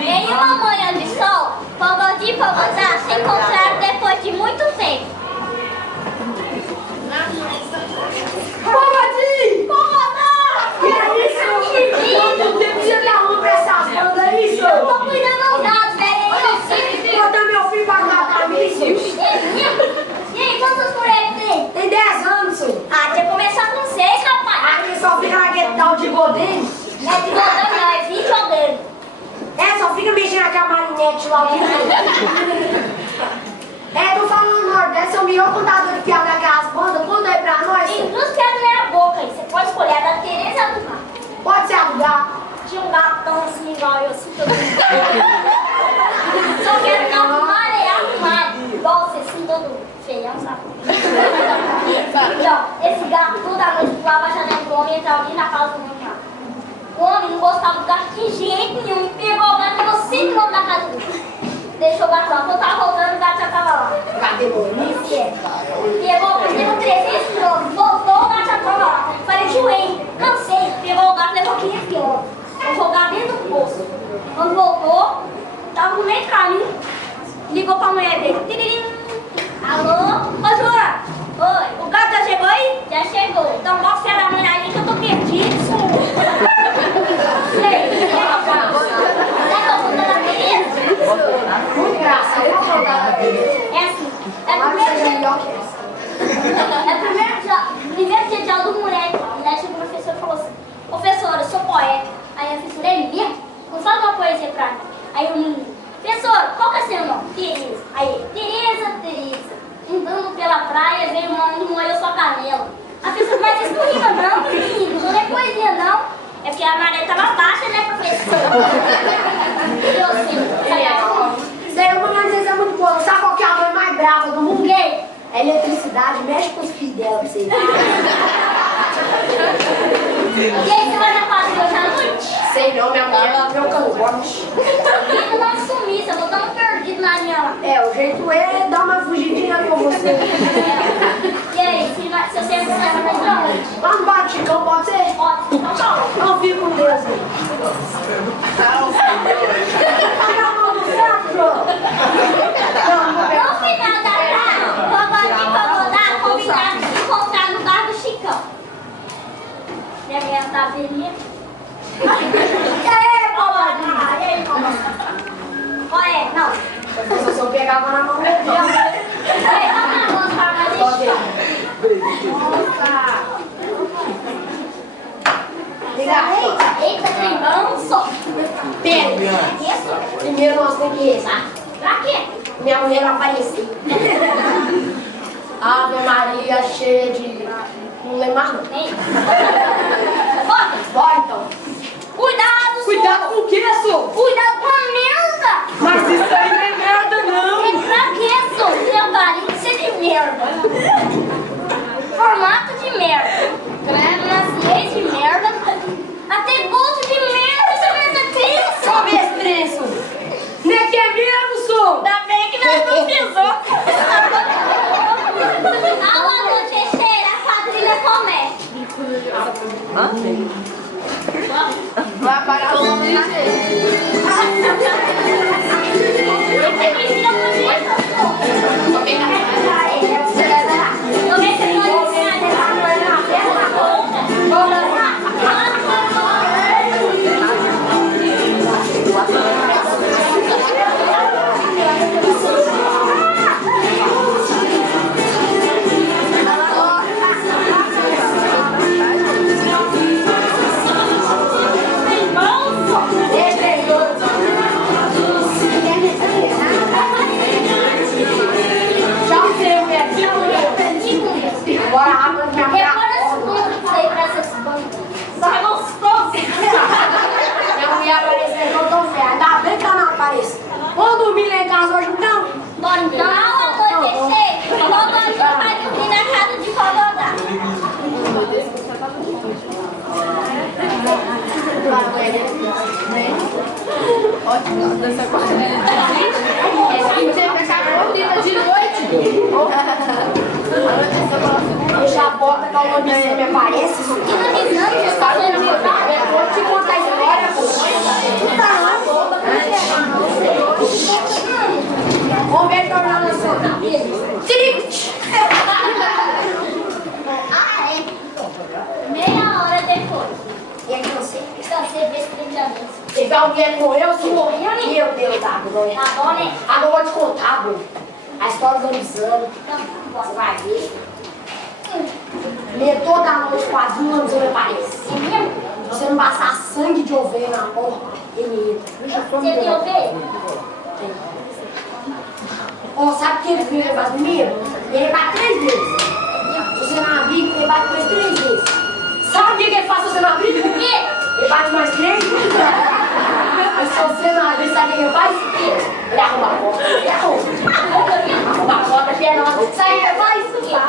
Em uma manhã de sol, Pogodi e Pogodá se encontraram depois de muito tempo. Pogodi! Pogodá! Que é isso? Quanto tempo você me arruma essas bandas, é isso? Eu tô cuidando dos dados, velho. Botar meu filho pra catar isso? E aí, quantos por ele tem? Tem 10 anos, senhor. Ah, tinha que começar com 6, rapaz. Aqui só fica naquele tal de godinho. Não é de botão, não, é videogame. É, só fica mexendo naquela marinete lá. É, tô falando no Nordeste, é o melhor contador de piada daquelas bandas. Conta aí pra nós. Tem duas piadas na minha boca aí. Você pode escolher a da Tereza e a do Mar. Pode ser alugar. Tinha um gatão assim, igual eu, assim, todo mundo. Só que era não arrumado, é arrumado. Igual você, assim, todo feião, sabe? Então, esse gato, toda noite, pulava a janela do homem e entrava ali na casa do homem lá. O homem não gostava do gato de jeito nenhum. E pegou o gato e levou 5 km da casa dele. Deixou o gato lá. Quando tava voltando, o gato já tava lá. Cadê o bonito? Pegou, deu 300 km, voltou, o gato já tava lá. Falei, joelho, cansei. Pegou o gato e levou 500 km. Vou jogar dentro do poço. Quando voltou, tava no meio do caminho. Ligou pra mulher dele. Tiririm. Alô? Ô, João. Oi. O gato já chegou aí? Já chegou. Então bota o fé da manhã aí que eu tô perdido. Muito engraçado. Eu vou contar da Tereza. É assim. É o primeiro dia de aula do moleque. E daí chegou o professor e falou assim: professora, eu sou poeta. Aí a professora, ele mesmo? Não fala uma poesia pra mim. Aí o menino: professor, qual que é seu nome? Tereza. Aí, Tereza. Andando pela praia, veio uma onda e molhou sua canela. A professora: mas isso não rima não, menino. Não é poesia não. É porque a maré tava baixa, né, professor? E eu assim, Isso aí, uma às vezes é muito boa. Sabe qual que é a mãe mais brava do mundo? ninguém. É eletricidade. Mexe com os filhos dela pra você. E aí, você vai na quadrilha hoje à noite? Sei não, minha mulher meu cangote. Menino, não sumisse, eu vou dar um perdido na linha lá. É, o jeito é dar uma fugidinha com você. E aí, se você for levar mais pra onde? Lá no Baticão, pode ser? Pode, então tchau. Não fico com Deus aí. Paga a mão no saco, João. No final da tarde, Pogodi e Pogodá combinaram de se encontrar no bar do Chicão. Minha mulher tá verinha. E aí, Pogodi? Qual é? Não. Se eu pegava na mão, meu Deus. Ei, dá uma mão pra nós. Nossa. Eita, tem manso. Pera. Primeiro nós temos que rezar. Pra quê? Minha mulher apareceu. Ave Maria cheia de... Não lembro mais não. Ei. Bota. Bora então. Cuidado, Cuidado com o que, senhor? Cuidado com a merda. Mas isso aí não é merda, não. É pra quê, sou? Tem aparência de merda. Formato de merda. Maciez de merda. Até gosto de merda. Essa merda é triste. Só bestreço. Não é que é mesmo, senhor? Ainda bem que nós não pisou. Alô, dona Teixeira, a quadrilha comete. Vai apagar o nome da gente. Você precisa fazer isso. Tô bem na Vamos dormir lá em casa hoje então? Bora então, anoitecer. O Pogodinho vai dormir na casa de Pogodá. Ótimo, dessa quadrilha. De noite. Deixa a porta que a Lobisomem aparece. E no exame, você está fazendo Vou te contar a história. Vamos ver tornar na sua cabeça. Ah, é? Meia hora depois. E aí você? Você vê esse treinamento. Teve alguém que morreu, se morreu, meu Deus, tá bom, né? Tá bom, né? Agora eu vou te contar, bro. A história do exame. Então, Você vai ver. Lê toda noite quadrinho, não me parece. é mesmo? Se você não passar sangue de ovelha na porra, ele entra. Você tem ovelha? Ó, sabe o que ele fez faz primeiro? Ele bate 3 vezes. Se você não abrir, ele bate mais 3 vezes. Sabe o que ele faz se você não abrir? O quê? Ele bate mais 3 vezes. Mas se você não abrir, sabe o que ele faz? Ele arruma a porta. Ele arruma a porta, que é nossa. Sabe o que ele faz?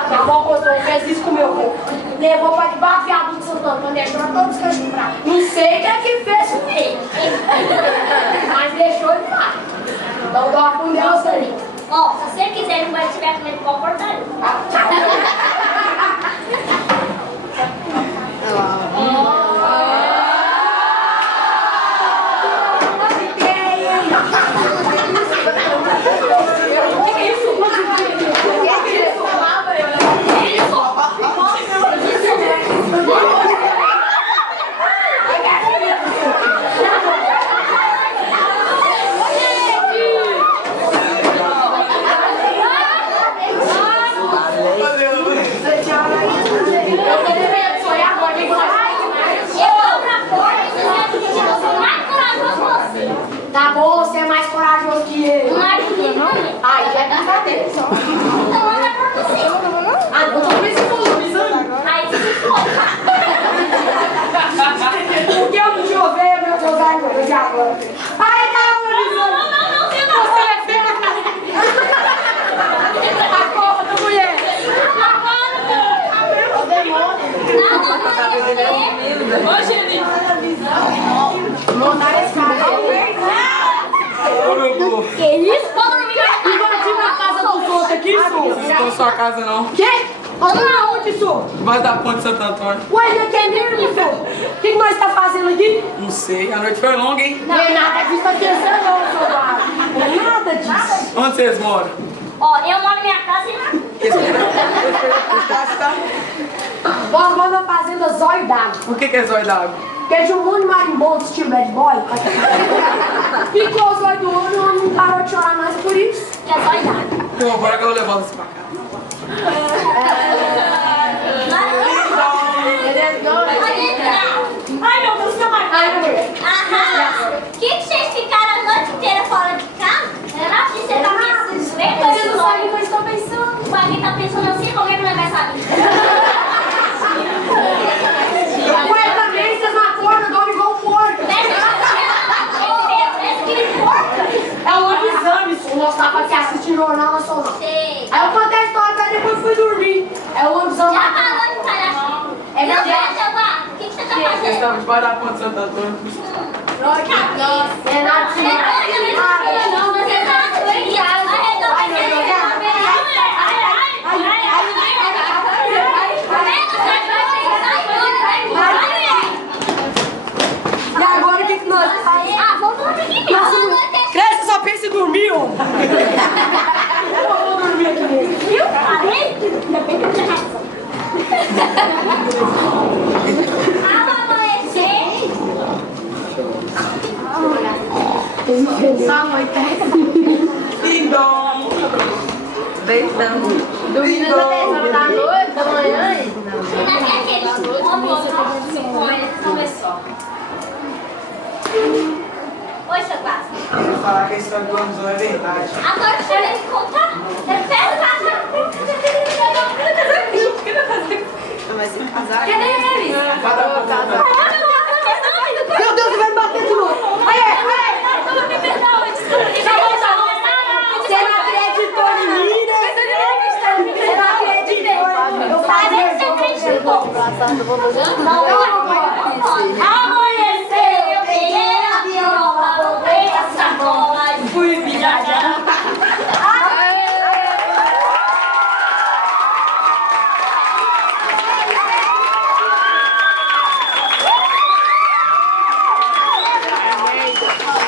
Minha avó contou, fez isso com meu avô. Levou pra debaixo do viaduto de Santo Antônio, deixou todos os cantinhos pra. Não sei o que é que fez com ele. Mas deixou ele lá. Então dorme com Deus aí. Ó, se você quiser não vai tiver com medo, pode cortar ele. Tá bom, você é mais corajoso que ele. Ai, já é brincadeira. Então anda por você. Ah, eu tô pensando no exame. Aí você foi. Porque eu não te ouvei, meu Deus, ai, meu Deus, agora. Ai, calma, Não, você não. você é feia. A porra da mulher. Montaram esse cara. Ô meu burro, Que isso? Vamos dormir Invadiu a casa dos outros aqui, não Su. estou na sua casa não. Quê? Vamos lá, onde, Su? Debaixo da ponte de Santo Antônio. Ué, já quer mesmo, Su? O que nós tá fazendo aqui? Não sei, a noite foi longa, hein? Não é nada disso aqui, não, seu Vado. Não é nada disso. Onde vocês moram? Ó, eu moro na minha casa e na... Nós vamos na fazenda Zóio d'Água. Por que é zóio d'água? Porque de um monte de marimbondo estilo bad boy. Ficou o zóio do olho e o homem não parou de chorar mais por isso. Que é só idade. Pô, bora que eu vou levar vocês pra casa. Ai, meu Deus, não vai. Ai, meu Deus. Aham. Que vocês ficaram a noite inteira fora de casa? Será que você tá pensando bem? Você não sabe o que eu estou pensando. Alguém tá pensando assim, como é que não vai saber? Ué, também, vocês não acordam, dormem igual um porco. É um lobisomem, isso. O nosso tava aqui assistindo Jornal Nacional. Sei. Aí eu contei a história pra ele e depois fui dormir. É o lobisomem. Já falou de palhaço? É Não, verdade. Jeová, o que você tá Vocês fazendo? estavam debaixo da ponte de Santo Antônio. É nada de E agora o que nós fazemos? Ah, vamos dormir. Cresce, só pensa em dormir, homem. Eu vou dormir aqui mesmo. Viu? Falei? Ainda bem que eu tinha razão. Ao amanhecer, Lindão. Deitando. Dormindo até 10 horas da noite, da manhã. ainda tem aqueles homens que com eles começou. Oi, seu Vasco. Eu vou falar que a história do lobisomem é verdade. Agora o senhor deve contar. Vai se casar. Cadê eles? Vai dar pra contar. Meu Deus, vai me bater de novo. Aí, aí. Você não acreditou em mim, né? Você não acreditou. Eu falei que você acreditou. Não,